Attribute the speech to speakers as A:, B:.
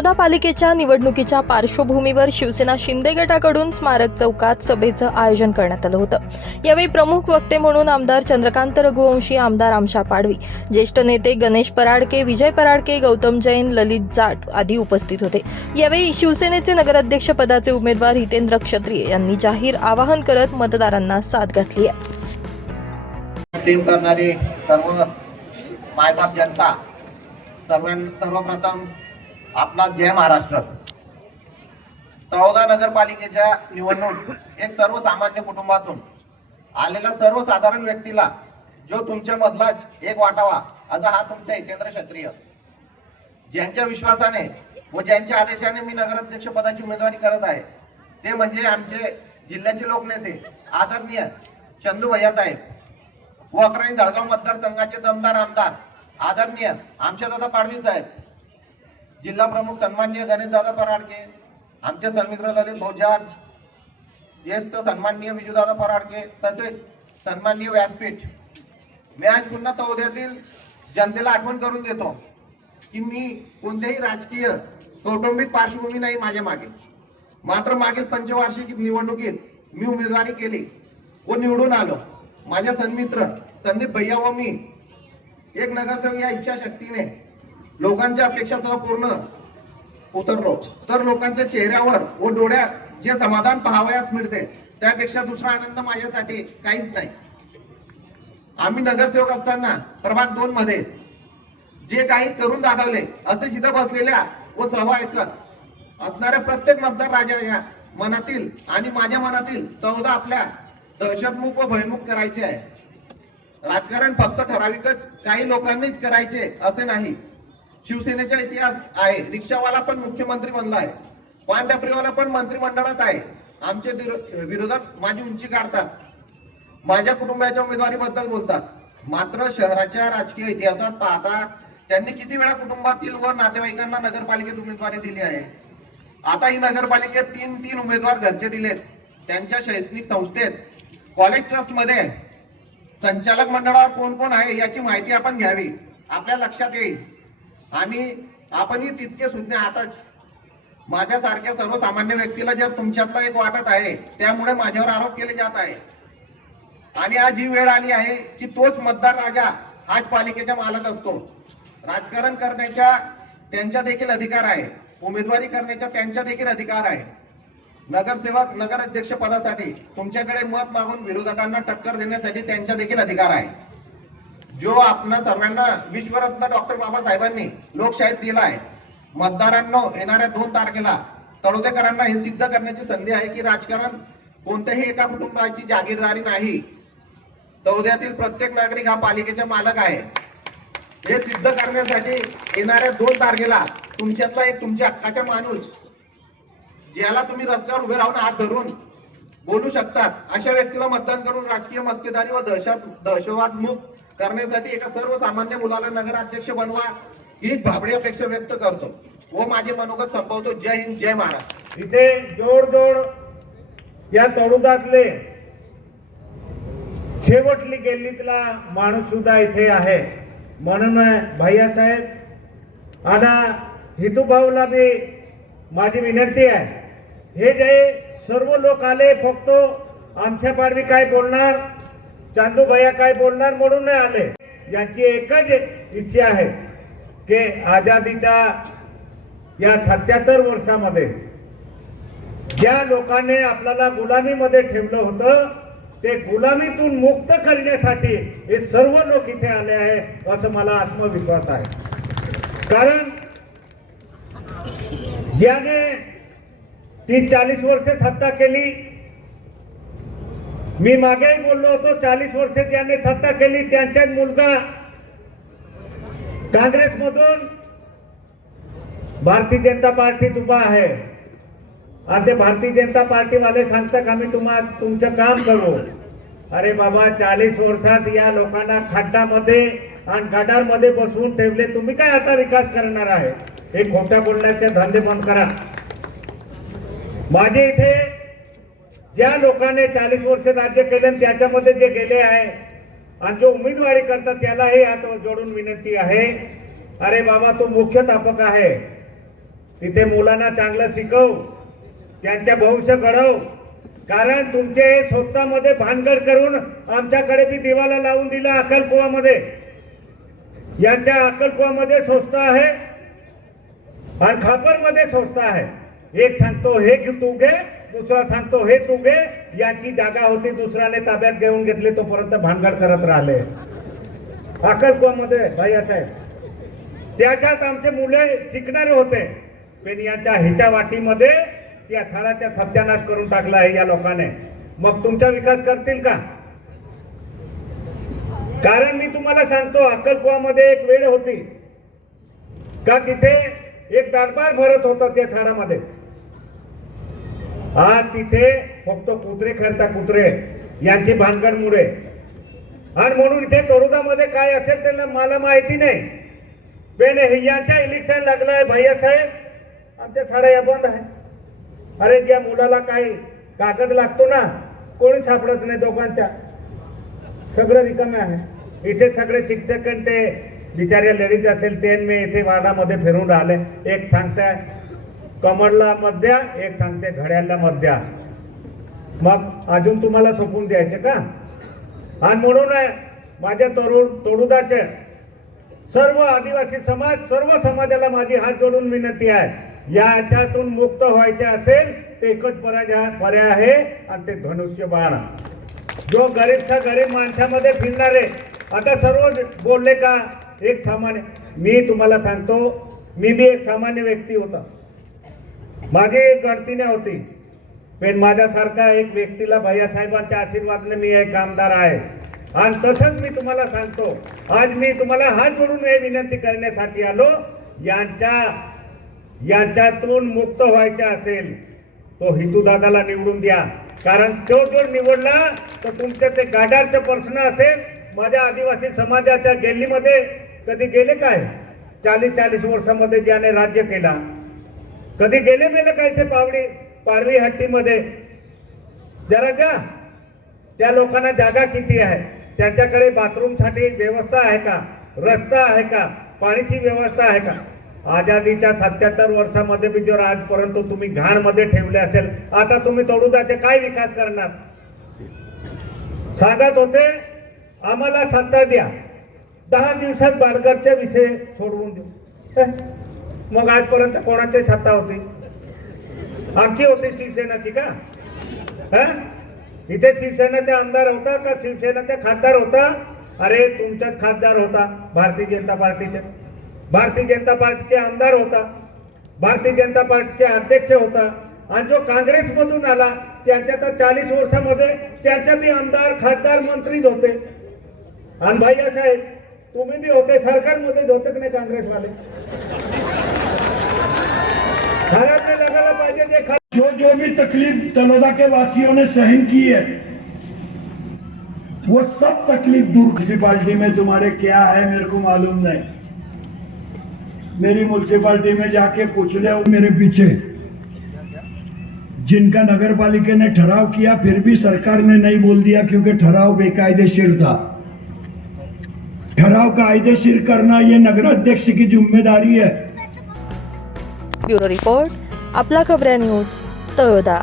A: तळोदा पालिकेच्या निवडणुकीच्या पार्श्वभूमीवर शिवसेना शिंदे गटाकडून स्मारक चौकात सभेचं आयोजन करण्यात आलं होतं. यावेळी प्रमुख वक्ते म्हणून आमदार चंद्रकांत रघुवंशी आमदार आमशा पाडवी ज्येष्ठ नेते गणेश पराडके विजय पराडके गौतम जैन ललित जाट आदी उपस्थित होते. यावेळी शिवसेनेचे नगराध्यक्ष पदाचे उमेदवार हितेंद्र क्षत्रिय यांनी जाहीर आवाहन करत मतदारांना साथ घातली आहे.
B: सर्वप्रथम आपला जय महाराष्ट्र. तळोदा नगरपालिकेच्या निवडणूक एक सर्वसामान्य कुटुंबातून आलेल्या सर्वसाधारण व्यक्तीला जो तुमच्या मधलाच एक वाटावा असा हा तुमचा एकेंद्र क्षत्रिय. ज्यांच्या विश्वासाने व ज्यांच्या आदेशाने मी नगराध्यक्ष पदाची उमेदवारी करत आहे ते म्हणजे आमचे जिल्ह्याचे लोकनेते आदरणीय चंदू भैया साहेब व अकराणी जळगाव मतदारसंघाचे दमदार आमदार आदरणीय आमच्या दादा पाडवी साहेब. जिल्हा प्रमुख सन्माननीय गणेश दादा पराडके आमचे सन्मित्र ललित भोजान ज्येष्ठ सन्माननीय विजूदादा पराडके तसेच सन्माननीय व्यासपीठ. मी आज पुन्हा चौद्यातील जनतेला आठवण करून देतो की मी कोणत्याही राजकीय कौटुंबिक पार्श्वभूमी नाही माझ्या मागे. मात्र मागील पंचवार्षिक निवडणुकीत मी उमेदवारी केली व निवडून आलो. माझ्या सन्मित्र संदीप भैया व मी एक नगरसेवक या इच्छाशक्तीने लोकांच्या अपेक्षासह पूर्ण उतरलो. तर लोकांच्या चेहऱ्यावर व डोळ्यात जे समाधान पाहावयास मिळते त्यापेक्षा दुसरा आनंद माझ्यासाठी काहीच नाही. आम्ही नगरसेवक असताना प्रभाग दोन मध्ये जे काही करून दाखवले असे जिथं बसलेल्या व सभा ऐकत असणाऱ्या प्रत्येक मतदार राजाच्या मनातील आणि माझ्या मनातील चौदा आपल्या दहशतमुख व भयमुख करायचे आहे. राजकारण फक्त ठराविकच काही लोकांनीच करायचे असे नाही. शिवसेनेचा इतिहास आहे. रिक्षावाला पण मुख्यमंत्री बनला आहे. पान टपरीवाला पण मंत्रिमंडळात आहे. आमचे विरो- विरोधक माझी उंची काढतात. माझ्या कुटुंबाच्या उमेदवारीबद्दल बोलतात. मात्र शहराच्या राजकीय इतिहासात पाहता त्यांनी किती वेळा कुटुंबातील व नातेवाईकांना नगरपालिकेत उमेदवारी दिली आहे? आता ही नगरपालिकेत तीन तीन उमेदवार घरचे दिलेत. त्यांच्या शैक्षणिक संस्थेत कॉलेज ट्रस्टमध्ये संचालक मंडळावर कोण कोण आहे याची माहिती आपण घ्यावी. आपल्या लक्षात येईल. आणि आपणही तितके सुज्ञ आताच माझ्यासारख्या सर्वसामान्य व्यक्तीला जर तुमच्यातला एक वाटत आहे त्यामुळे माझ्यावर आरोप केले जात आहे आणि आज ही वेळ आली आहे की तोच मतदार राजा आज पालिकेचा मालक असतो. राजकारण करण्याच्या त्यांच्या देखील अधिकार आहे. उमेदवारी करण्याचा त्यांच्या देखील अधिकार आहे. नगरसेवक नगराध्यक्ष पदासाठी तुमच्याकडे मत मागून विरोधकांना टक्कर देण्यासाठी त्यांचा देखील अधिकार आहे. जो आपणा सर्वांना विश्वरत्न डॉक्टर बाबासाहेबांनी लोकशाहीत दिला आहे. मतदारांना येणाऱ्या दोन तारखेला तळोदेकरांना हे सिद्ध करण्याची संधी आहे की राजकारण कोणत्याही एका कुटुंबाची जागीरदारी नाही. तळोद्यातील प्रत्येक नागरिक हा पालिकेचा मालक आहे. हे सिद्ध करण्यासाठी येणाऱ्या दोन तारखेला तुमच्यातला एक तुमच्या हक्काचा माणूस ज्याला तुम्ही रस्त्यावर उभे राहून हात धरून बोलू शकतात अशा व्यक्तीला मतदान करून राजकीय मक्तेदारी व दहशत दहशतवाद मुक्त करण्यासाठी एका सर्वसामान्य मुलाला नगराध्यक्ष बनवा हीच भाबडी अपेक्षा व्यक्त करतो. हो, व माझे मनोगत संपवतो. जय हिंद जय महाराष्ट्र.
C: इथे जोड जोड या तळुदातले शेवटली गेल्लीतला माणूस सुद्धा इथे आहे. म्हणून भैयासाहेब आता हितूभाऊला बी माझी विनंती आहे. हे जे सर्व लोक आले फक्त आमच्या पाडवी काय बोलणार? चांदू भैया काय बोलणार म्हणून नाही आले. यांची एकच इच्छा आहे की आझादीच्या या सत्याहत्तर वर्षामध्ये ज्या लोकांनी आपल्याला गुलामीमध्ये ठेवलं होतं ते गुलामीतून मुक्त करण्यासाठी हे सर्व लोक इथे आले आहे असं मला आत्मविश्वास आहे. कारण ज्याने ती चाळीस वर्ष सत्ता केली मी मागेही बोललो होतो चाळीस वर्ष ज्यांनी सत्ता केली त्यांचा मुलगा काँग्रेसमधून भारतीय जनता पार्टीत उभा आहे. आणि ते भारतीय जनता पार्टीवाले सांगतात आम्ही तुम्हा तुमचं काम करू. अरे बाबा चाळीस वर्षात या लोकांना खड्डामध्ये आणि गटारमध्ये बसवून ठेवले तुम्ही काय आता विकास करणार आहे? हे खोट्या बोलण्याचे धंदे बंद करा. माझे इथे ज्या लोकांनी चाळीस वर्ष राज्य केले आणि त्याच्यामध्ये जे गेले आहे आणि जो उमेदवारी करतात त्यालाही आता जोडून विनंती आहे. अरे बाबा तो मुख्याध्यापक आहे. तिथे मुलांना चांगलं शिकव त्यांच्या भविष्य घडव. कारण तुमचे स्वतःमध्ये भानगड करून आमच्याकडे बी दिवाला लावून दिला अक्कलकुवामध्ये. यांच्या अक्कलकुवामध्ये स्वस्त आहे आणि खापरमध्ये स्वस्त आहे. एक सांगतो हे तू घे दुसरा सांगतो हे तू घे. याची जागा होती दुसऱ्याने ताब्यात घेऊन घेतली तोपर्यंत भानगड करत राहिले. अकलकोमध्ये भैया साहेब त्याच्यात आमचे मुले शिकणारे होते. पण याच्या ह्याच्या वाटीमध्ये या झाडाचा सत्यानाश करून टाकला आहे या लोकांनी. मग तुमचा विकास करतील का? कारण मी तुम्हाला सांगतो अक्कलकुवामध्ये एक वेळ होती. का तिथे एक दरबार भरत होता त्या झाडामध्ये आज तिथे फक्त कुत्रे खेळता कुत्रे. यांची भानगडमुळे. आणि म्हणून इथे तरुदामध्ये काय असेल त्यांना मला माहिती नाही. पण हे यांच्या इलेक्शन लागलंय भैया साहेब. आमच्या साड्या या बंद आहे अरे ज्या मुलाला काही कागद लागतो ना कोणी सापडत नाही दोघांच्या. सगळं रिकामे आहे. इथे सगळे शिक्षक आणि ते बिचारे लेडीज असेल ते मी इथे वार्डामध्ये फिरून राहिले. एक सांगताय कमळला मध्या एक सांगते घड्याला मध्या मग अजून तुम्हाला सोपून द्यायचे का? आणि म्हणून आहे, माझ्या तरुण तोडुदाचे सर्व आदिवासी समाज सर्व समाजाला माझी हात जोडून विनंती आहे. याच्यातून मुक्त व्हायचे असेल ते एकच पर्याय पर्याय आहे आणि ते धनुष्य बाण. जो गरीबच्या गरीब माणसामध्ये फिरणारे आता सर्व बोलले का? एक सामान्य मी तुम्हाला सांगतो मी बी एक सामान्य व्यक्ती होता. माझी एक गळती नाही होती. पण माझ्यासारखा एक व्यक्तीला भैयासाहेबांच्या आशीर्वादाने मी एक कामदार आहे. आणि तसंच मी तुम्हाला सांगतो आज मी तुम्हाला हात जोडून हे विनंती करण्यासाठी आलो यांच्या यांच्यातून मुक्त व्हायचे असेल तो हिंदू दादाला निवडून द्या. कारण तो जो निवडला तर तुमचे ते गाडारचे प्रश्न असेल माझ्या आदिवासी समाजाच्या गेल्लीमध्ये कधी गेले काय? चाळीस चाळीस वर्षामध्ये ज्याने राज्य केला. कधी गेले मेले काय ते पावडी पारवी हट्टीमध्ये? जरा जा. त्या लोकांना जागा किती आहे? त्यांच्याकडे बाथरूमसाठी व्यवस्था आहे का? रस्ता आहे का? पाण्याची व्यवस्था आहे का? आझादीच्या सत्याहत्तर वर्षामध्ये बी जर आजपर्यंत तुम्ही घाणमध्ये ठेवले असेल आता तुम्ही तोडुदाचे काय विकास करणार? सांगत होते आम्हाला सत्ता द्या. दहा दिवसात बारगरचे विषय सोडवून देऊ. मग आजपर्यंत कोणाची सत्ता होती? आमची होती शिवसेनाची का? हा? इथे शिवसेनेचा आमदार होता का शिवसेनेचा खासदार होता? अरे तुमचाच खासदार होता भारतीय जनता पार्टीचे. भारतीय जनता पार्टीचे आमदार होता. भारतीय जनता पार्टीचे अध्यक्ष होता. आणि जो काँग्रेसमधून आला त्यांच्या तर चाळीस वर्षामध्ये त्यांच्या बी आमदार खासदार मंत्रीच होते. आणि भैया साहेब तुम्ही बी होते सरकारमध्येच होते की नाही काँग्रेसवाले. जे,
D: जो भी तकलीफ़ तलोदा के वासियों ने सहन की है, वो सब तकलीफ़ दूर म्यूनसिपाल्टी में। तुम्हारे क्या है, मेरे को मालूम नहीं। मेरी म्यूनसिपाल्टी में जाके पूछ ले मेरे पीछे। जिनका नगर पालिका ने ठराव किया, फिर भी सरकार ने नहीं बोल दिया, क्योंकि ठराव बेकायदेशीर था। ठराव कायदेशीर करना ये नगराध्यक्ष की ज़िम्मेदारी है।
A: ब्युरो रिपोर्ट आपला खबऱ्या न्यूज तळोदा.